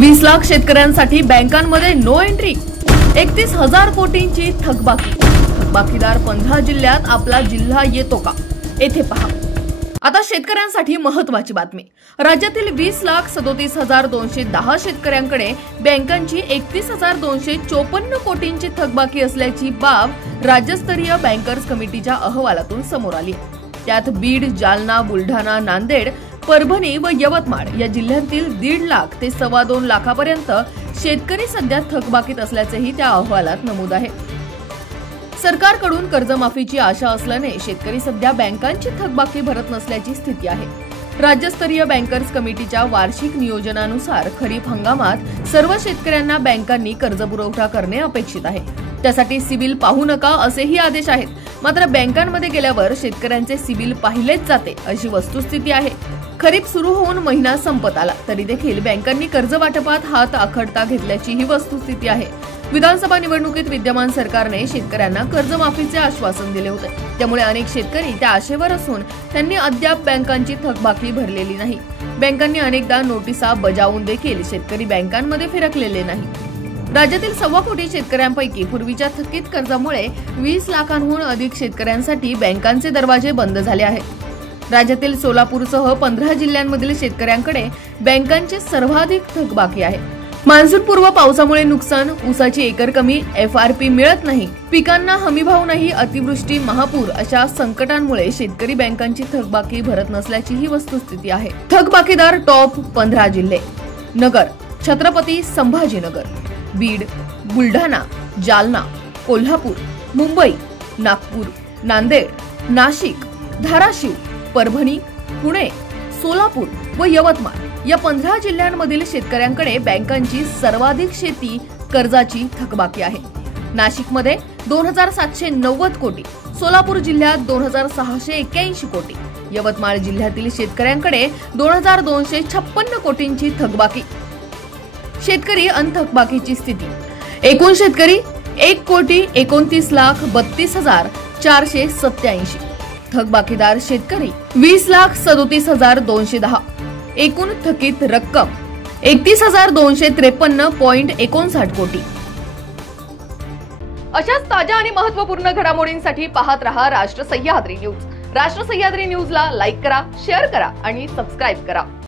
20 लाख शेतकऱ्यांसाठी बँकांमध्ये no entry, 31,000 कोटींची थकबाकी। थकबाकीदार 15 जिल्ह्यात आपला जिल्हा येतो का? येथे पहा। आता शेतकऱ्यांसाठी महत्त्वाची बातमी। राज्यातील 20,37,210 शेतकऱ्यांकडे बँकांची 31,254 कोटींची थकबाकी असल्याची बाब राज्यस्तरीय बँकर्स कमिटीच्या अहवालातून समोर आली। त्यात बीड, जालना, बुलढाणा, नांदेड, परभणी व यवतमाळ या जिल्ह्यांतील 1.5 लाख ते 2.25 लाखापर्यंत शेतकरी सध्या थकबाकीत असल्याचेही त्या अहवालात नमूद आहे। सरकारकडून कर्जमाफीची आशा असल्याने शेतकरी सध्या बँकांची थकबाकी भरत नसल्याची स्थिती आहे। राज्यस्तरीय बँकर्स कमिटीच्या वार्षिक नियोजनानुसार खरीप हंगामात सर्व शेतकऱ्यांना बँकांनी कर्जपुरवठा करणे अपेक्षित आहे। त्यासाठी सिबिल पाहू नका असेही आदेश आहेत। मात्र बँकांमध्ये गेल्यावर शेतकऱ्यांचे सिबिल पाहिलेच जाते अशी वस्तुस्थिती आहे। खरीप सुरू होऊन महिना संपत आला तरी देखील बँकांनी कर्ज वाटपात हात आखडता घेतल्याची ही वस्तुस्थिती आहे। विधानसभा निवडणुकीत विद्यमान सरकारने शेतकऱ्यांना कर्जमाफीचे आश्वासन दिले होते, त्यामुळे अनेक शेतकरी त्या आशेवर असून त्यांनी अद्याप बँकांची थकबाकी भरलेली नाही। बँकांनी अनेकदा नोटिसा बजावून देखील शेतकरी बँकांमध्ये फिरकलेले नाही। राज्यातील 1.25 कोटी शेतकऱ्यांपैकी पूर्वीच्या थकीत कर्जामुळे 20 लाखांहून अधिक शेतकऱ्यांसाठी बँकांचे दरवाजे बंद झाले आहेत। राज्यातील सोलापूरसह 15 जिल्ह्यांमधील शेतकऱ्यांकडे बँकांचे सर्वाधिक थकबाकी आहे। मान्सूनपूर्व पावसामुळे नुकसान, ऊसाची एकर कमी, FRP मिळत नाही, पिकांना हमीभाव नाही, अतिवृष्टी, महापूर अशा संकटांमुळे शेतकरी बँकांची थकबाकी भरत नसल्याची ही वस्तुस्थिती आहे। थकबाकीदार टॉप 15 जिल्हे: नगर, छत्रपती संभाजीनगर, बीड, बुलढाणा, जालना, कोल्हापूर, मुंबई, नागपूर, नांदेड, नाशिक, धाराशिव, परभणी, पुणे, सोलापूर व यवतमाळ या 15 जिल्ह्यांमधील शेतकऱ्यांकडे बँकांची सर्वाधिक शेती कर्जाची थकबाकी आहे। नाशिकमध्ये 2,790 कोटी, सोलापूर जिल्ह्यात 2,681 कोटी, यवतमाळ जिल्ह्यातील शेतकऱ्यांकडे 2,256 कोटींची थकबाकी। शेतकरी आणि थकबाकीची स्थिती: एकूण शेतकरी 1,29,32,487, थकबाकीदार शेतकरी 20,37,210, एकूण थकीत रक्कम 31,253.59 कोटी। अशाच ताज्या आणि महत्त्वपूर्ण घडामोडींसाठी पाहत रहा राष्ट्र सह्याद्री न्यूज। राष्ट्र सह्याद्री न्यूजला लाईक करा, शेअर करा आणि सबस्क्राइब करा।